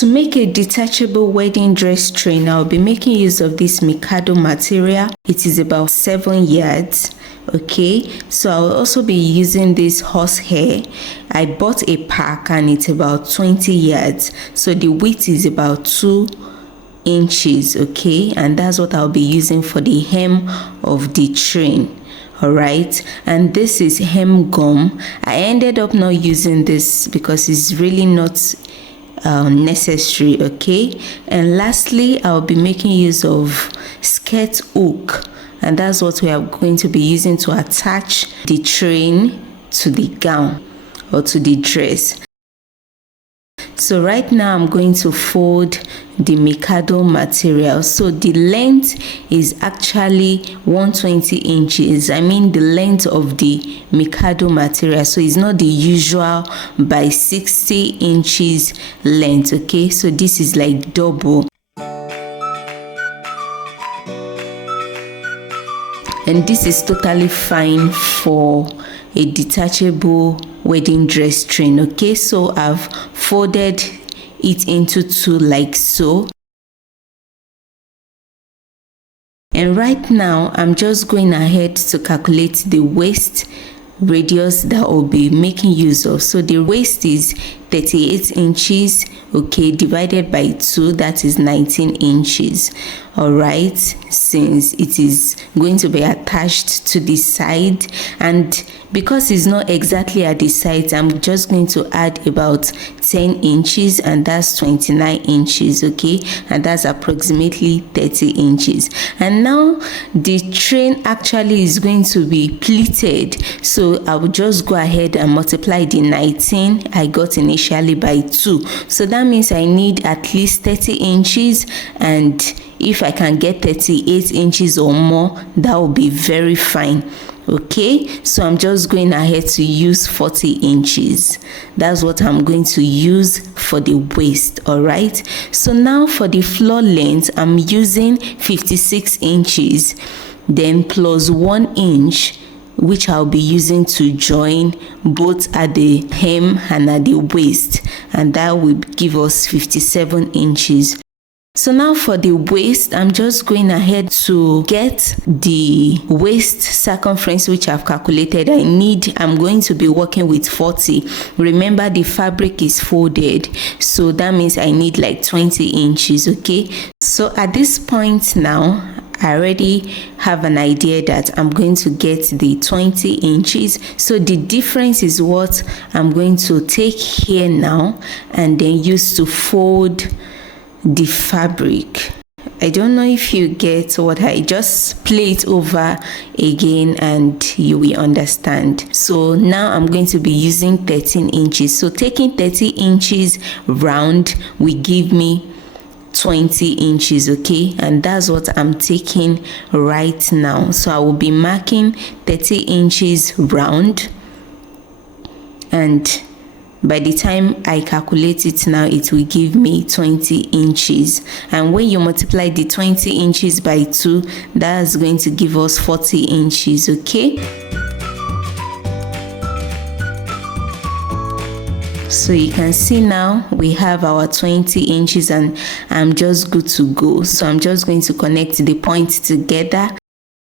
To make a detachable wedding dress train, I'll be making use of this Mikado material. It is about 7 yards. Okay, so I'll also be using this horsehair. I bought a pack and it's about 20 yards. So the width is about 2 inches. Okay, and that's what I'll be using for the hem of the train. All right, and this is hem gum. I ended up not using this because it's really not necessary. Okay, and lastly, I'll be making use of skirt hook, and that's what we are going to be using to attach the train to the gown or to the dress. So right now I'm going to fold the Mikado material. So the length is actually 120 inches. I mean the length of the Mikado material. So it's not the usual by 60 inches length. Okay, so this is like double. And this is totally fine for a detachable wedding dress train. Okay, so I've folded it into 2 like so. And right now I'm just going ahead to calculate the waist radius that I'll be making use of. So the waist is 38 inches, okay, divided by 2, that is 19 inches. All right, since it is going to be attached to the side, and because it's not exactly at the side, I'm just going to add about 10 inches, and that's 29 inches. Okay, and that's approximately 30 inches. And now the train actually is going to be pleated, so I will just go ahead and multiply the 19 I got initially by 2. So that means I need at least 30 inches, and if I can get 38 inches or more, that will be very fine. Okay, so I'm just going ahead to use 40 inches. That's what I'm going to use for the waist. All right, so now for the floor length, I'm using 56 inches, then plus 1 inch, which I'll be using to join both at the hem and at the waist, and that will give us 57 inches. So now for the waist, I'm just going ahead to get the waist circumference, which I've calculated. I'm going to be working with 40. Remember, the fabric is folded, so that means I need like 20 inches. Okay, so at this point now, I already have an idea that I'm going to get the 20 inches. So the difference is what I'm going to take here now and then use to fold the fabric. I don't know if you get what I just play it over again and you will understand. So now I'm going to be using 13 inches. So taking 30 inches round will give me 20 inches. Okay, and that's what I'm taking right now. So I will be marking 30 inches round, and by the time I calculate it now, it will give me 20 inches. And when you multiply the 20 inches by 2, that's going to give us 40 inches. Okay, so you can see now we have our 20 inches and I'm just good to go. So I'm just going to connect the points together.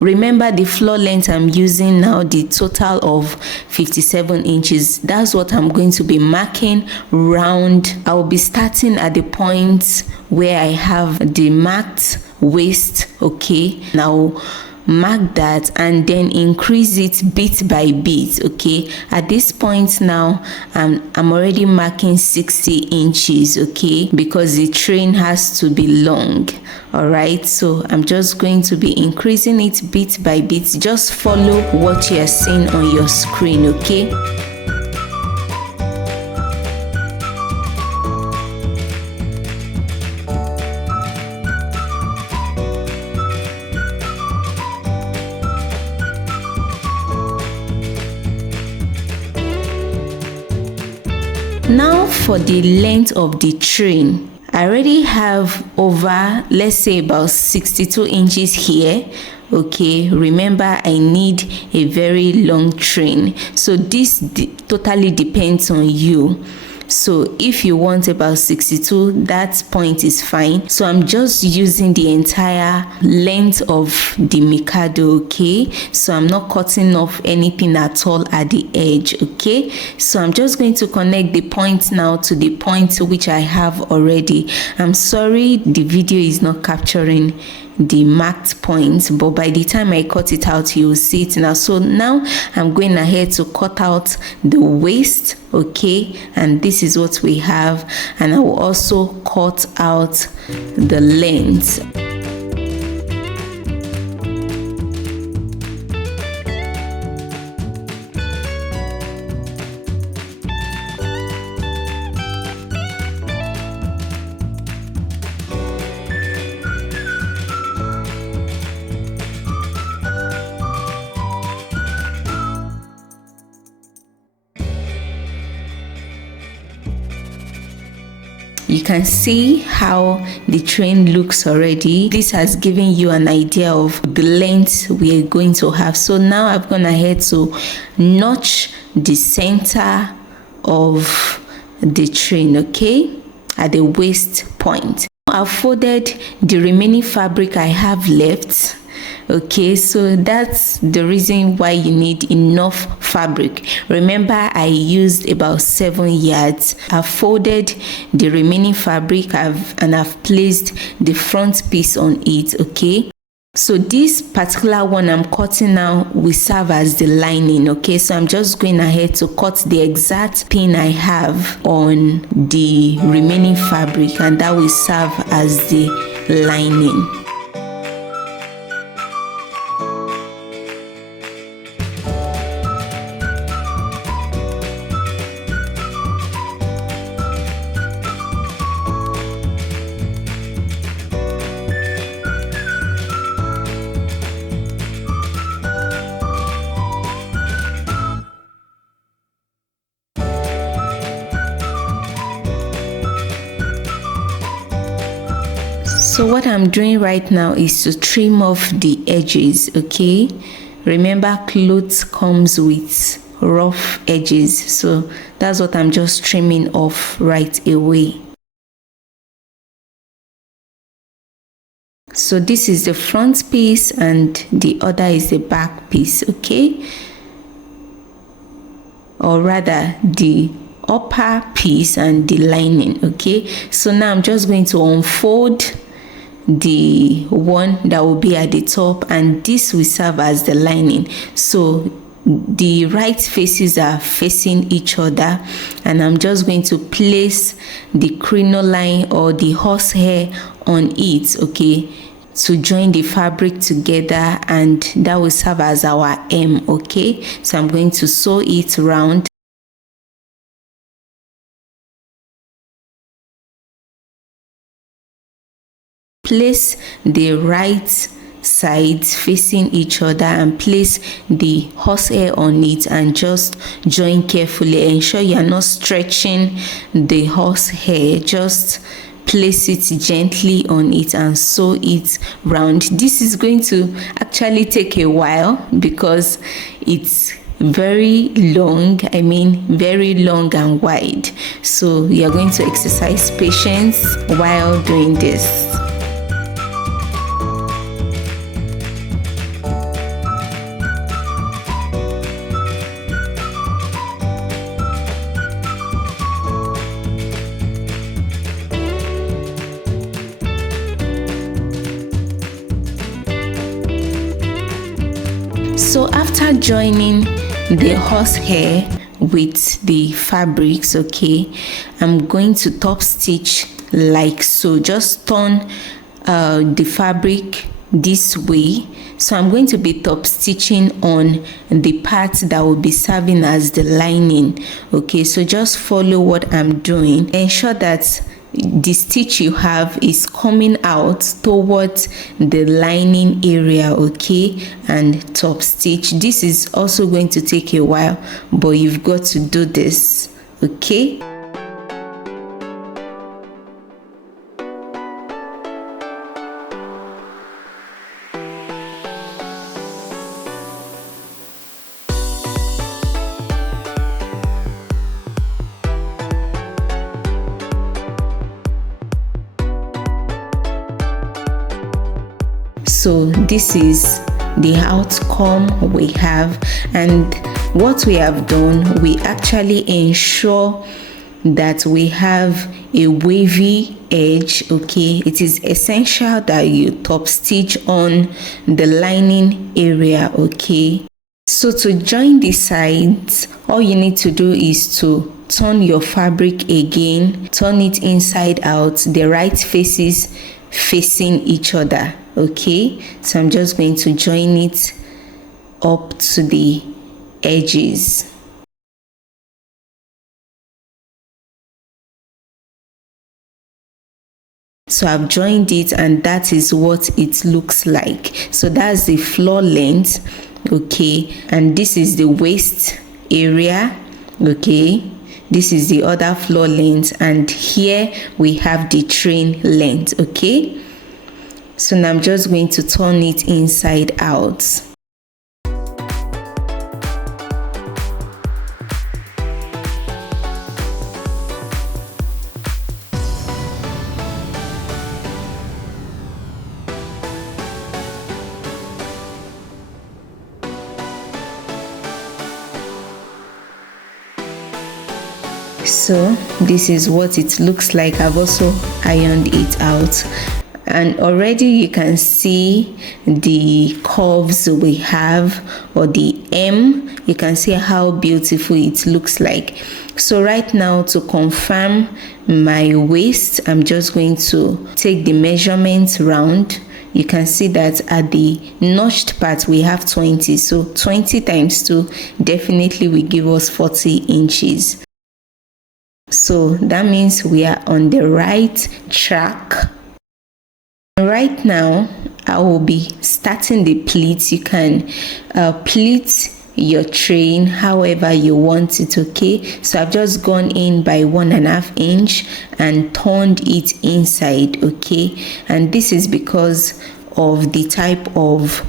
Remember, the floor length I'm using now, the total of 57 inches. That's what I'm going to be marking round. I will be starting at the point where I have the marked waist. Okay, now mark that and then increase it bit by bit. Okay, at this point now I'm already marking 60 inches. Okay, because the train has to be long. All right, so I'm just going to be increasing it bit by bit. Just follow what you are seeing on your screen. Okay, now for the length of the train, I already have over, let's say, about 62 inches here. Okay, remember I need a very long train, so this totally depends on you. So if you want about 62, that point is fine. So I'm just using the entire length of the Mikado, okay? So I'm not cutting off anything at all at the edge, okay? So I'm just going to connect the point now to the point which I have already. I'm sorry the video is not capturing the marked points, but by the time I cut it out, you will see it now. So now I'm going ahead to cut out the waist, okay? And this is what we have, and I will also cut out the length. You can see how the train looks already. This has given you an idea of the length we are going to have. So now I've gone ahead to notch the center of the train, okay, at the waist point. I've folded the remaining fabric I have left. Okay, so that's the reason why you need enough fabric. Remember, I used about 7 yards. I've folded the remaining fabric and I've placed the front piece on it, okay? So this particular one I'm cutting now will serve as the lining, okay? So I'm just going ahead to cut the exact pin I have on the remaining fabric, and that will serve as the lining. So what I'm doing right now is to trim off the edges, okay? Remember, clothes comes with rough edges, so that's what I'm just trimming off right away. So this is the front piece and the other is the back piece, okay? Or rather, the upper piece and the lining, okay? So now I'm just going to unfold the one that will be at the top, and this will serve as the lining. So the right faces are facing each other, and I'm just going to place the crinoline or the horsehair on it, okay, to join the fabric together, and that will serve as our hem, okay? So I'm going to sew it round. Place the right sides facing each other and place the horsehair on it and just join carefully. Ensure you are not stretching the horsehair. Just place it gently on it and sew it round. This is going to actually take a while because it's very long, very long and wide. So you are going to exercise patience while doing this. So after joining the horsehair with the fabrics, okay, I'm going to top stitch like so. Just turn the fabric this way. So I'm going to be top stitching on the part that will be serving as the lining, okay? So just follow what I'm doing. Ensure that the stitch you have is coming out towards the lining area, okay, and top stitch. This is also going to take a while, but you've got to do this, okay? So this is the outcome we have, and what we have done, we actually ensure that we have a wavy edge. Okay, it is essential that you top stitch on the lining area. Okay, so to join the sides, all you need to do is to turn your fabric again, turn it inside out, the right faces facing each other. Okay, so I'm just going to join it up to the edges. So I've joined it, and that is what it looks like. So that's the floor length. Okay, and this is the waist area. Okay, this is the other floor length, and here we have the train length. Okay, so now I'm just going to turn it inside out. So this is what it looks like. I've also ironed it out, and already you can see the curves we have, or the M. You can see how beautiful it looks like. So right now, to confirm my waist, I'm just going to take the measurements round. You can see that at the notched part we have 20, so 20 times 2 definitely will give us 40 inches. So that means we are on the right track. Right now, I will be starting the pleats. You can pleat your train however you want it. Okay, so I've just gone in by 1.5 inch and turned it inside. Okay, and this is because of the type of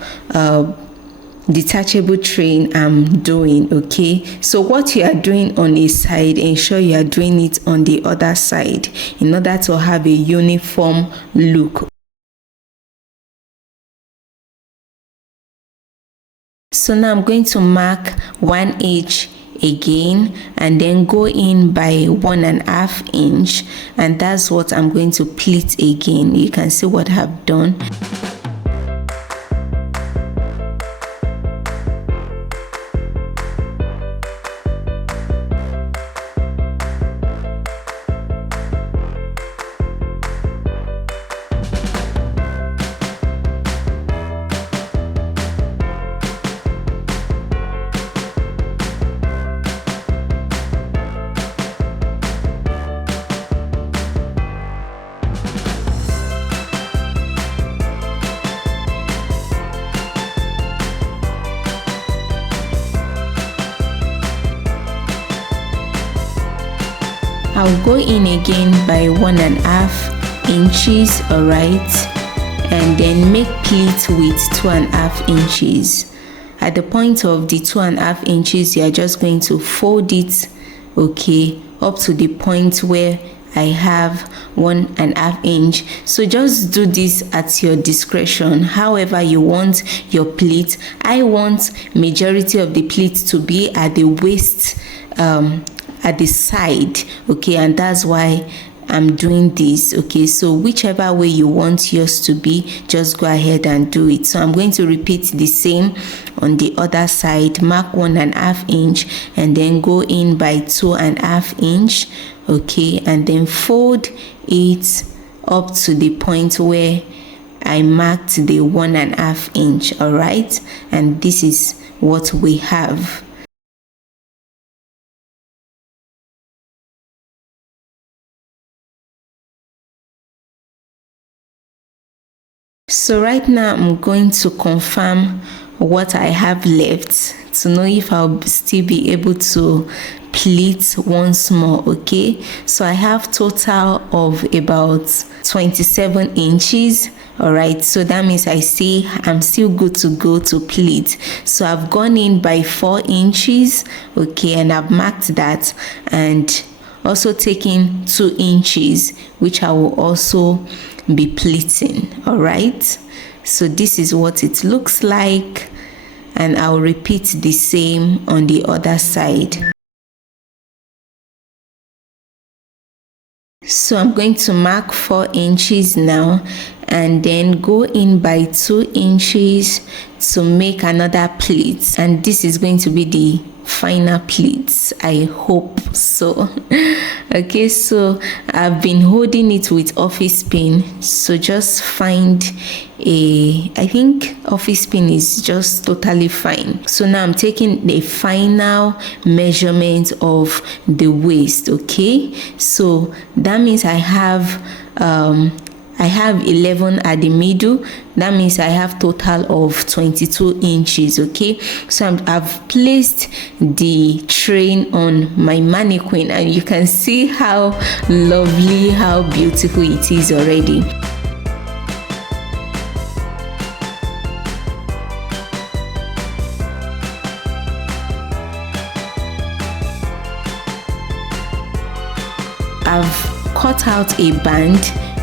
detachable train I'm doing. Okay, so what you are doing on a side, ensure you are doing it on the other side in order to have a uniform look. So now I'm going to mark 1 inch again and then go in by 1.5 inch, and that's what I'm going to pleat again. You can see what I've done. I'll go in again by 1.5 inches, all right, and then make pleats with 2.5 inches. At the point of the 2.5 inches, you are just going to fold it, okay, up to the point where I have 1.5 inch. So just do this at your discretion, however you want your pleat. I want majority of the pleat to be at the waist, at the side, okay, and that's why I'm doing this. Okay, so whichever way you want yours to be, just go ahead and do it. So I'm going to repeat the same on the other side. Mark 1.5 inch and then go in by 2.5 inch, okay, and then fold it up to the point where I marked the 1.5 inch, all right, and this is what we have. So right now I'm going to confirm what I have left to know if I'll still be able to pleat once more. Okay, so I have total of about 27 inches. All right, so that means I'm still good to go to pleat. So I've gone in by 4 inches, okay, and I've marked that, and also taking 2 inches, which I will also be pleating. All right, So this is what it looks like, and I'll repeat the same on the other side. So I'm going to mark 4 inches now, and then go in by 2 inches to make another pleat, and this is going to be the final pleats. I hope so. Okay, so I've been holding it with office pin, so just find I think office pin is just totally fine. So now I'm taking the final measurement of the waist. Okay, so that means I have 11 at the middle. That means I have total of 22 inches. Okay, so I've placed the train on my mannequin, and you can see how lovely, how beautiful it is already. I've cut out a band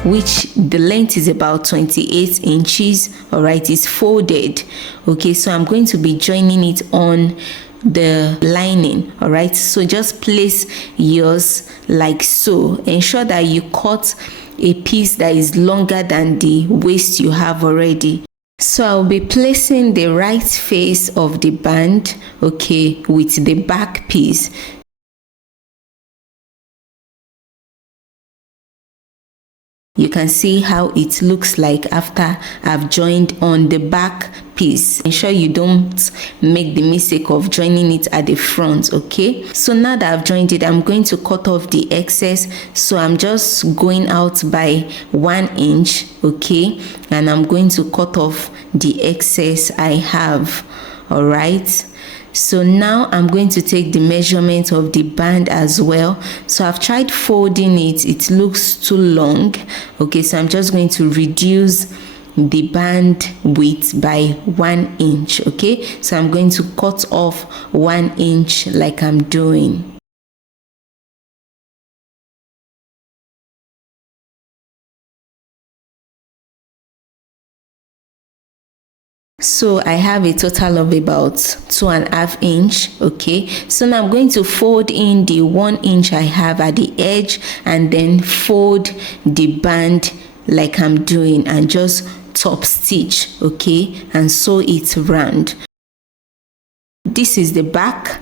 which the length is about 28 inches. All right, it's folded. Okay, so I'm going to be joining it on the lining. All right, so just place yours like so. Ensure that you cut a piece that is longer than the waist you have already. So I'll be placing the right face of the band, okay, with the back piece. You can see how it looks like after I've joined on the back piece. Ensure you don't make the mistake of joining it at the front. Okay, so now that I've joined it, I'm going to cut off the excess. So I'm just going out by 1 inch. Okay, and I'm going to cut off the excess I have. All right, so now I'm going to take the measurement of the band as well. So I've tried folding it, it looks too long. Okay, so I'm just going to reduce the band width by 1 inch. Okay, so I'm going to cut off 1 inch like I'm doing. So I have a total of about 2.5 inch. Okay, so now I'm going to fold in the 1 inch I have at the edge, and then fold the band like I'm doing, and just top stitch. Okay, and sew it round. This is the back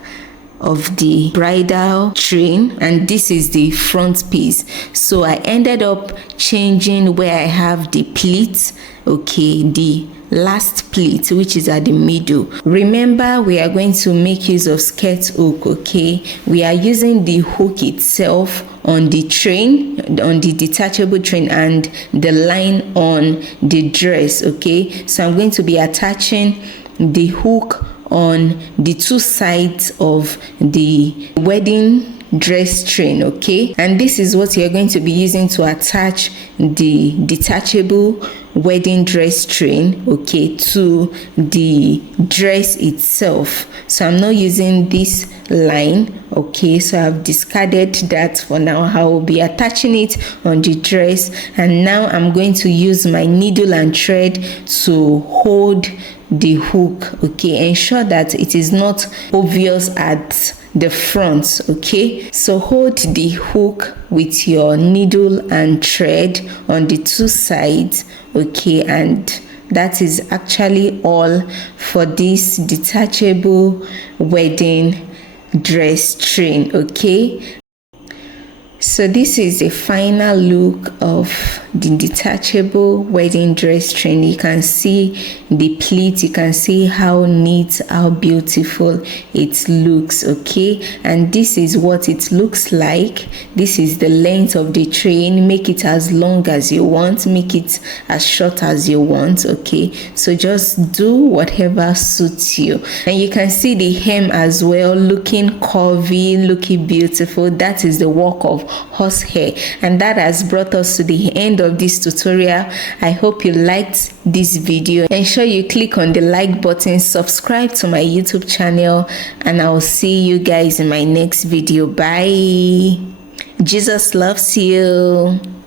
of the bridal train, and this is the front piece. So I ended up changing where I have the pleat. Okay, the last pleat, which is at the middle. Remember, we are going to make use of skirt hook. Okay, we are using the hook itself on the train, on the detachable train, and the line on the dress. Okay, so I'm going to be attaching the hook on the 2 sides of the wedding dress train. Okay, and this is what you're going to be using to attach the detachable wedding dress train, okay, to the dress itself. So I'm not using this line. Okay, so I've discarded that for now. I will be attaching it on the dress, and now I'm going to use my needle and thread to hold the hook. Okay, ensure that it is not obvious at the front. Okay, so hold the hook with your needle and thread on the 2 sides. Okay, and that is actually all for this detachable wedding dress train. Okay, so this is the final look of the detachable wedding dress train. You can see the pleat, you can see how neat, how beautiful it looks. Okay, and this is what it looks like. This is the length of the train. Make it as long as you want, make it as short as you want. Okay, so just do whatever suits you. And you can see the hem as well, looking curvy, looking beautiful. That is the work of horsehair, and that has brought us to the end of this tutorial. I hope you liked this video. Ensure you click on the like button, subscribe to my YouTube channel, and I will see you guys in my next video. Bye. Jesus loves you.